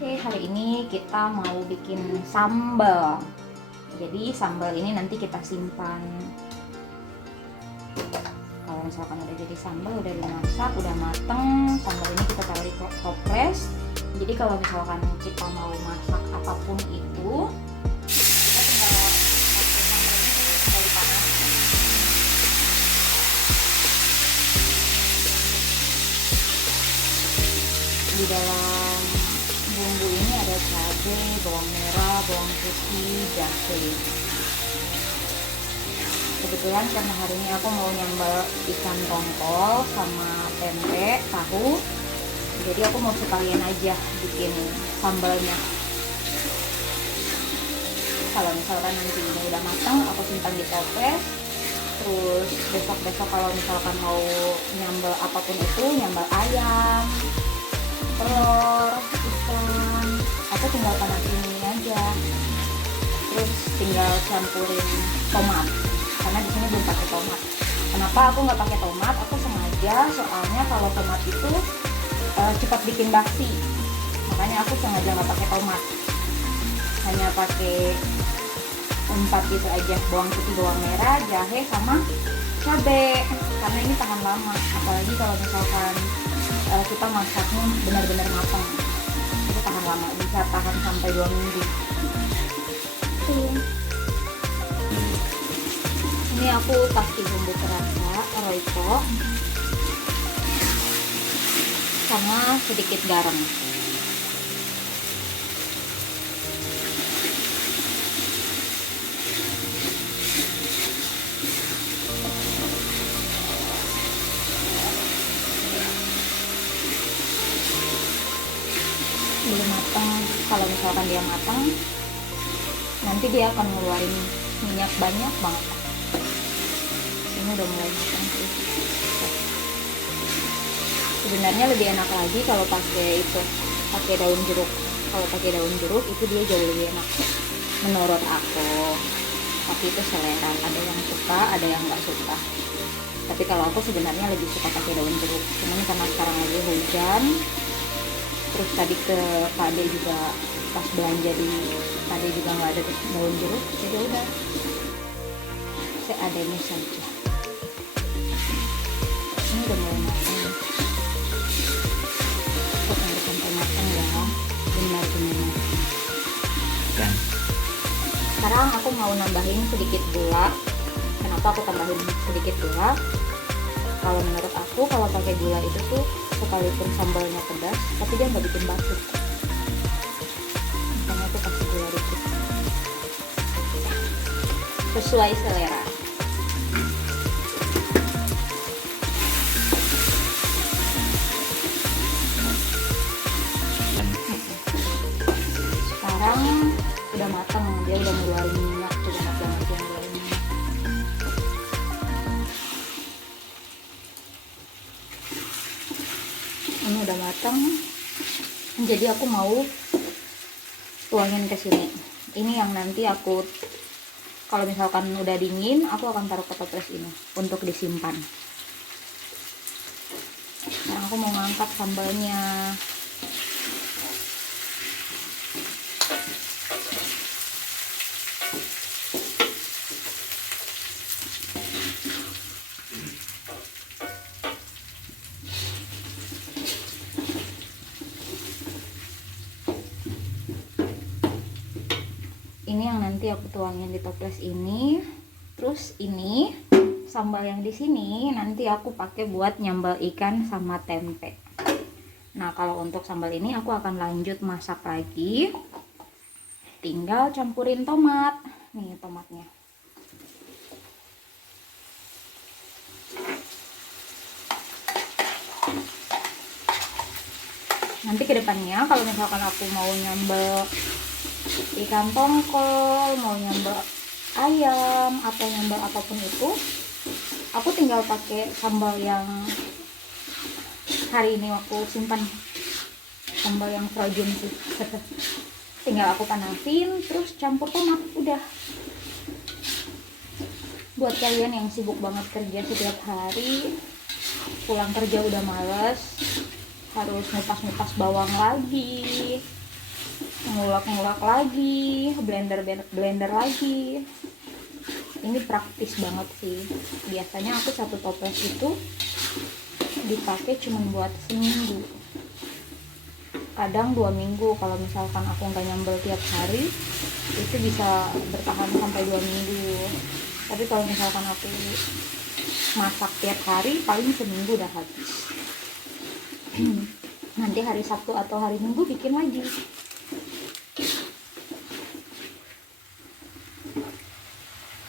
Oke, hari ini kita mau bikin sambal. Jadi sambal ini nanti kita simpan. Kalau misalkan udah jadi sambal, udah dimasak, udah mateng, sambal ini kita taruh di toples. Jadi kalau misalkan kita mau masak apapun itu, kita tinggal pakai sambal ini tinggal dipanaskan. Di dalam bumbu ini ada cabai, bawang merah, bawang putih, jahe. Kebetulan karena hari ini aku mau nyambal ikan tongkol sama tempe, tahu. Jadi aku mau sekalian aja bikin sambalnya. Kalau misalkan nanti ini udah matang, aku simpan di toples. Terus besok-besok kalau misalkan mau nyambal apapun itu, nyambal ayam, telur, ikan, aku tinggal panasin ini aja. Terus tinggal campurin tomat, karena di sini belum pakai tomat. Kenapa aku nggak pakai tomat? Aku sengaja, soalnya kalau tomat itu cepat bikin basi. Makanya aku sengaja nggak pakai tomat, hanya pakai 4 gitu aja, bawang putih, bawang merah, jahe, sama cabai. Karena ini tahan lama, apalagi kalau misalkan kita masaknya benar-benar matang, itu tahan lama, bisa tahan sampai 2 minggu. Ini aku kasih bumbu terasa Royco sama sedikit garam. Belum matang. Kalau misalkan dia matang, nanti dia akan ngeluarin minyak banyak banget. Ini udah mulai matang sih. Sebenarnya lebih enak lagi kalau pakai daun jeruk. Kalau pakai daun jeruk itu dia jauh lebih enak menurut aku. Tapi itu selera, ada yang suka, ada yang nggak suka. Tapi kalau aku sebenarnya lebih suka pakai daun jeruk. Cuman karena sekarang lagi hujan, terus tadi ke Pade juga pas belanja di Pade juga nggak ada daun jeruk, jadi udah seadanya saja. Ini udah mulai matang, kok nggak sampai matang ya, benar-benar matang. Sekarang aku mau nambahin sedikit gula. Kenapa aku tambahin sedikit gula? Kalau menurut aku, kalau pakai gula itu tuh sekalipun sambalnya pedas, tapi dia nggak bikin basi. Makanya aku kasih gula dikit, sesuai selera. Sekarang udah matang, dia udah ngeluarin minyak, tuh enak banget yang ngeluarin minyak. Ini udah matang, jadi aku mau tuangin ke sini. Ini yang nanti aku, kalau misalkan udah dingin, aku akan taruh ke toples ini untuk disimpan. Nah, aku mau ngangkat sambalnya. Ini yang nanti aku tuangin di toples ini. Terus ini sambal yang di sini nanti aku pakai buat nyambal ikan sama tempe. Nah, kalau untuk sambal ini aku akan lanjut masak lagi. Tinggal campurin tomat. Nih tomatnya. Nanti kedepannya kalau misalkan aku mau nyambal ikan tongkol, mau nyambal ayam atau nyambal apapun itu, aku tinggal pakai sambal yang hari ini aku simpan, sambal yang frozen sih. Tinggal aku panasin, terus campur tomat, udah. Buat kalian yang sibuk banget kerja setiap hari, pulang kerja udah males, harus ngupas-ngupas bawang lagi, ngulek-ngulek lagi, blender lagi. Ini praktis banget sih. Biasanya aku satu toples itu dipakai cuma buat seminggu, kadang 2 minggu. Kalau misalkan aku nggak nyambel tiap hari, itu bisa bertahan sampai 2 minggu. Tapi kalau misalkan aku masak tiap hari, paling seminggu udah habis. Nanti hari Sabtu atau hari Minggu bikin lagi.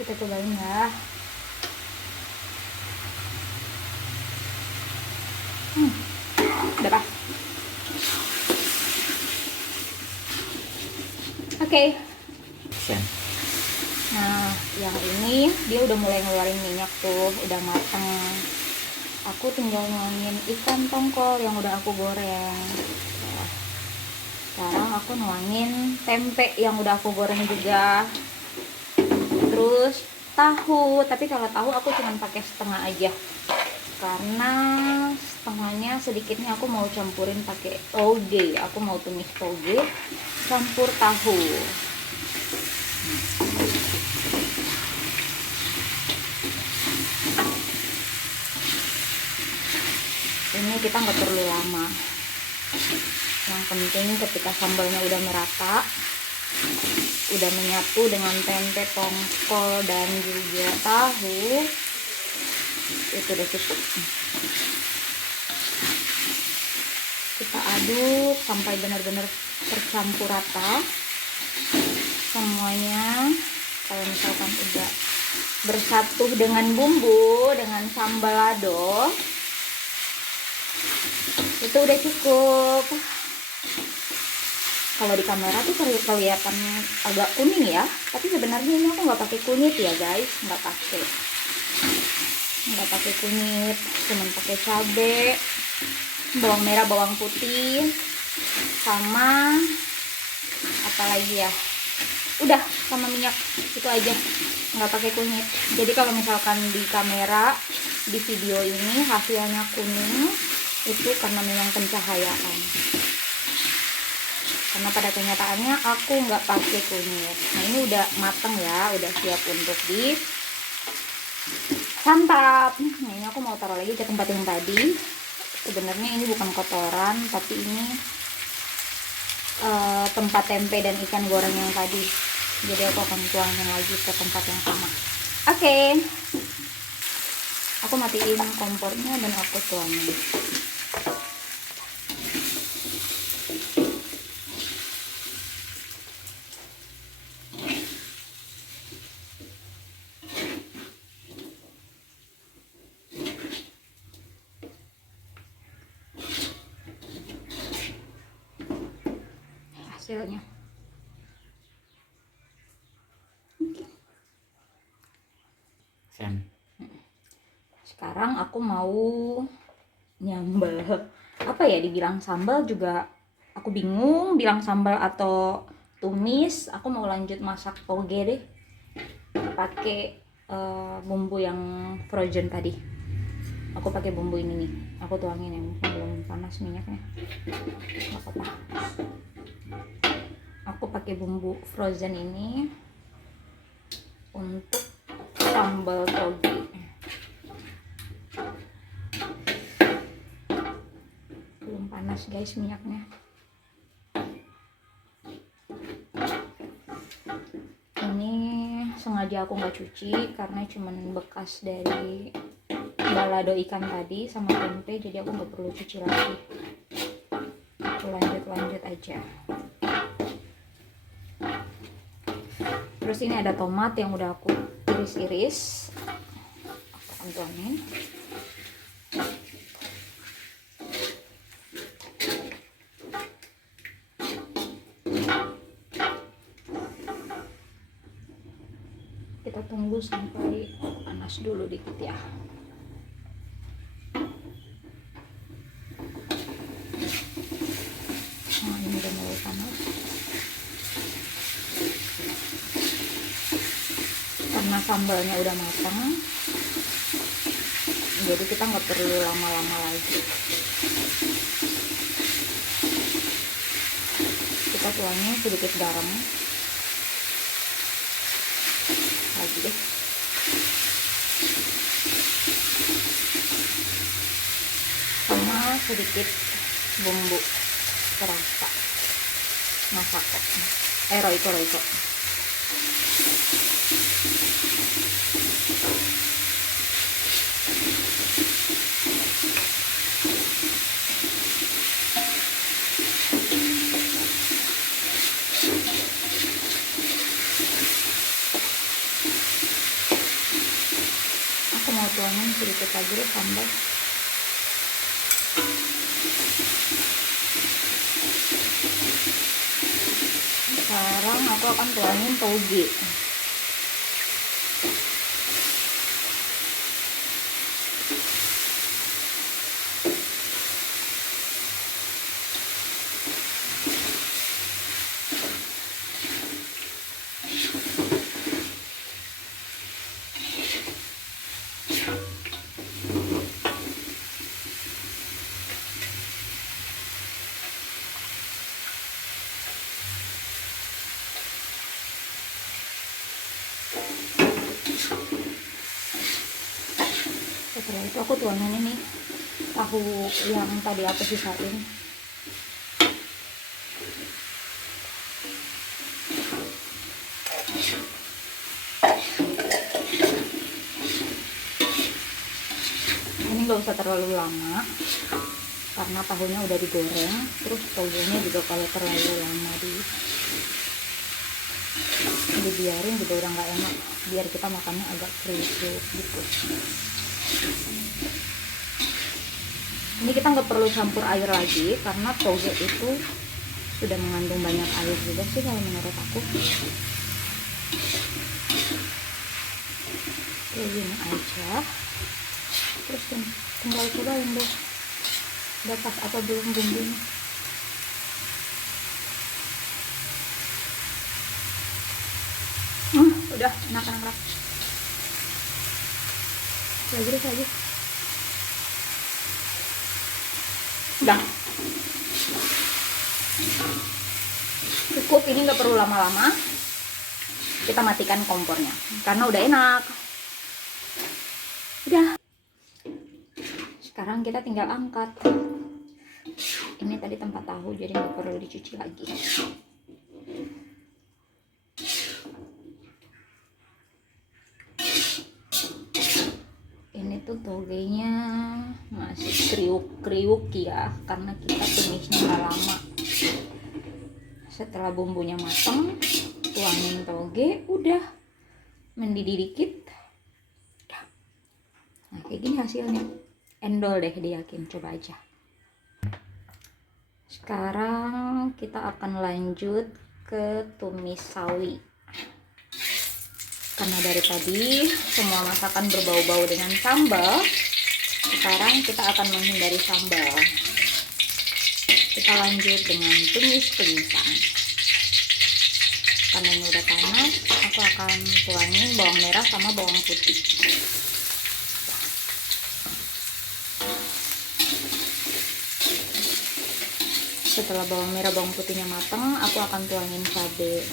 Kita cobain ya. Udah pas. Oke. Nah, yang ini dia udah mulai ngeluarin minyak tuh, udah mateng. Aku tinggal nuangin ikan tongkol yang udah aku goreng. Nah, sekarang aku nuangin tempe yang udah aku goreng juga. Terus tahu, tapi kalau tahu aku cuma pakai setengah aja. Karena setengahnya sedikitnya aku mau campurin pakai toge. Aku mau tumis toge campur tahu. Ini kita nggak perlu lama. Yang penting ketika sambalnya udah merata, udah menyatu dengan tempe, tongkol, dan juga tahu, itu udah cukup. Kita aduk sampai benar-benar tercampur rata semuanya. Kalau misalkan udah bersatu dengan bumbu, dengan sambal lado, itu udah cukup. Kalau di kamera tuh kelihatan agak kuning ya, tapi sebenarnya ini aku nggak pakai kunyit ya guys, nggak pakai kunyit, cuman pakai cabai, bawang merah, bawang putih, sama apa lagi ya, udah, sama minyak, itu aja, nggak pakai kunyit. Jadi kalau misalkan di kamera, di video ini hasilnya kuning, itu karena memang pencahayaan. Karena pada kenyataannya aku nggak pakai kunyit. Nah ini udah mateng ya, udah siap untuk disantap. Nah ini aku mau taruh lagi ke tempat yang tadi. Sebenarnya ini bukan kotoran, tapi ini tempat tempe dan ikan goreng yang tadi. Jadi aku akan tuangin lagi ke tempat yang sama. Oke. Aku matiin kompornya dan aku tuangin. Hasilnya. Sekarang aku mau nyambel. Apa ya, dibilang sambal juga aku bingung, bilang sambal atau tumis. Aku mau lanjut masak toge deh. Pakai bumbu yang frozen tadi. Aku pakai bumbu ini nih. Aku tuangin ya, mungkin belum panas minyaknya. Enggak apa-apa. Aku pakai bumbu frozen ini untuk sambal toge. Belum panas guys minyaknya. Ini sengaja aku nggak cuci karena cuman bekas dari balado ikan tadi sama tempe, jadi aku nggak perlu cuci lagi. Aku lanjut aja. Terus ini ada tomat yang udah aku iris-iris. Aku akan tuangin. Kita tunggu sampai panas dulu dikit ya. Nah ini udah mulai panas. Karena sambalnya udah matang, jadi kita nggak perlu lama-lama lagi. Kita kita tuangin sedikit garam lagi deh, sama sedikit bumbu perasa masako, roiko. Aku mau tuangin sedikit lagi deh sambal. Sekarang aku akan tuangin toge. Setelah itu aku tuangin ini tahu yang tadi aku sisain. Ini nggak usah terlalu lama karena tahunya udah digoreng, terus togenya juga kalau terlalu lama dibiarin juga udah nggak enak, biar kita makannya agak kriuk gitu. Ini kita nggak perlu campur air lagi karena toge itu sudah mengandung banyak air juga sih kalau menurut aku. Kayak gini aja, terus tinggal cobain deh udah pas apa belum bumbunya. Udah enak. Lagi. Udah cukup, ini nggak perlu lama-lama. Kita matikan kompornya karena udah enak. Udah, sekarang kita tinggal angkat. Ini tadi tempat tahu jadi nggak perlu dicuci lagi. Ini tuh togenya masih kriuk ya karena kita tumisnya nggak lama. Setelah bumbunya matang, tuangin toge, udah mendidih dikit. Nah kayak gini hasilnya, endol deh diyakin, coba aja. Sekarang kita akan lanjut ke tumis sawi. Karena dari tadi semua masakan berbau-bau dengan sambal, sekarang kita akan menghindari sambal. Kita lanjut dengan tumisan. Karena ini udah panas, aku akan tuangin bawang merah sama bawang putih. Setelah bawang merah bawang putihnya matang, aku akan tuangin cabai.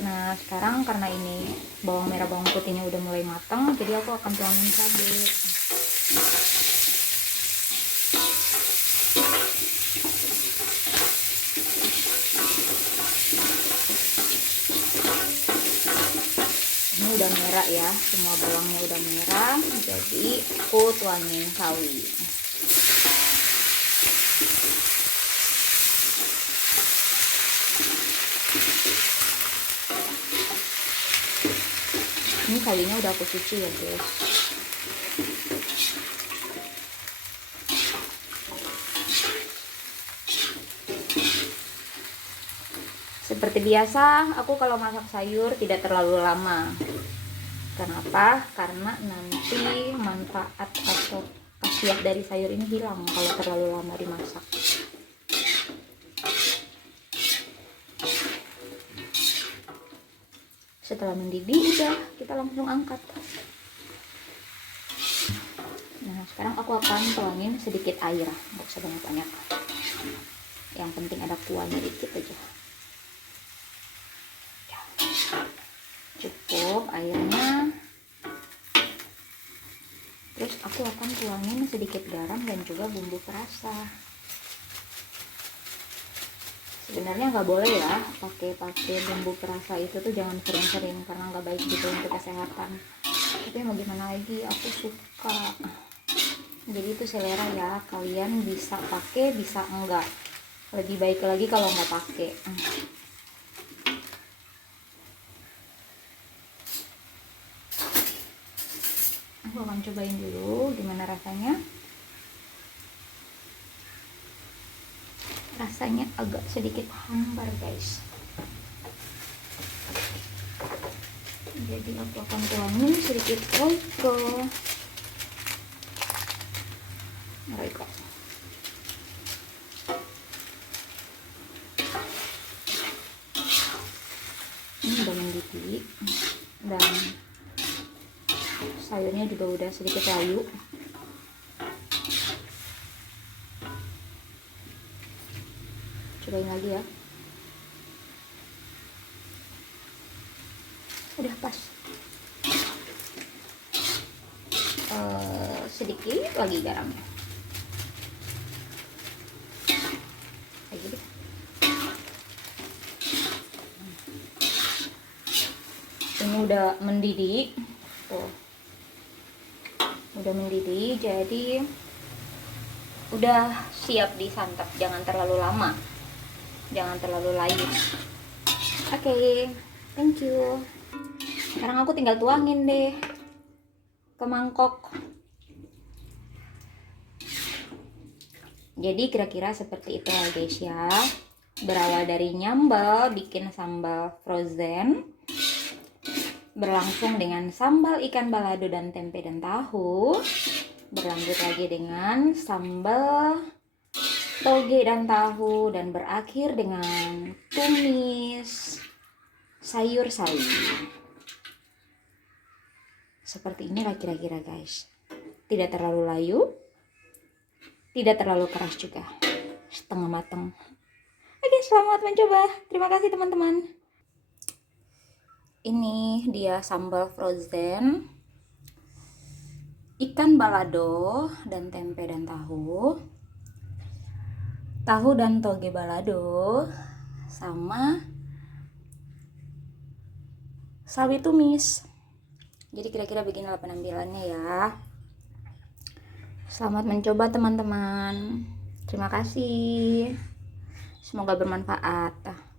Nah sekarang karena ini bawang merah bawang putihnya udah mulai matang, jadi aku akan tuangin cabai. Ini udah merah ya, semua bawangnya udah merah, jadi aku tuangin sawi. Ini sawinya udah aku cuci ya guys. Seperti biasa, aku kalau masak sayur tidak terlalu lama. Kenapa? Karena nanti manfaat atau khasiat dari sayur ini hilang kalau terlalu lama dimasak. Setelah mendidih, udah kita langsung angkat. Nah, sekarang aku akan tuangin sedikit air, nggak usah banyak-banyak. yang penting ada kuahnya dikit aja. Cukup airnya. Terus aku akan tuangin sedikit garam dan juga bumbu perasa. Sebenarnya nggak boleh ya pakai bumbu perasa itu tuh, jangan sering-sering karena nggak baik gitu untuk kesehatan. Tapi mau gimana lagi, aku suka. Jadi itu selera ya, kalian bisa pakai bisa enggak. Lebih baik lagi kalau nggak pakai. Aku akan cobain dulu gimana rasanya. Rasanya agak sedikit hambar guys, jadi aku akan tuangin sedikit roiko. Ini udah mendidih dan sayurnya juga udah sedikit layu. Cobain lagi ya. Udah pas. Sedikit lagi garamnya. Kayak gitu. Ini udah mendidih. Tuh. Udah mendidih, jadi udah siap disantap. Jangan terlalu lama. Jangan terlalu layu. Oke, thank you. Sekarang aku tinggal tuangin deh ke mangkok. Jadi kira-kira seperti itu ya guys ya. Berawal dari nyambal bikin sambal frozen, berlangsung dengan sambal ikan balado dan tempe dan tahu, berlanjut lagi dengan sambal toge dan tahu, dan berakhir dengan tumis sayur-sayur. Seperti inilah kira-kira guys. Tidak terlalu layu, tidak terlalu keras juga, setengah matang. Oke, selamat mencoba. Terima kasih teman-teman. Ini dia sambal frozen ikan balado dan tempe dan tahu dan toge balado sama sawi tumis. Jadi kira-kira beginilah penampilannya ya. Selamat mencoba teman-teman. Terima kasih. Semoga bermanfaat.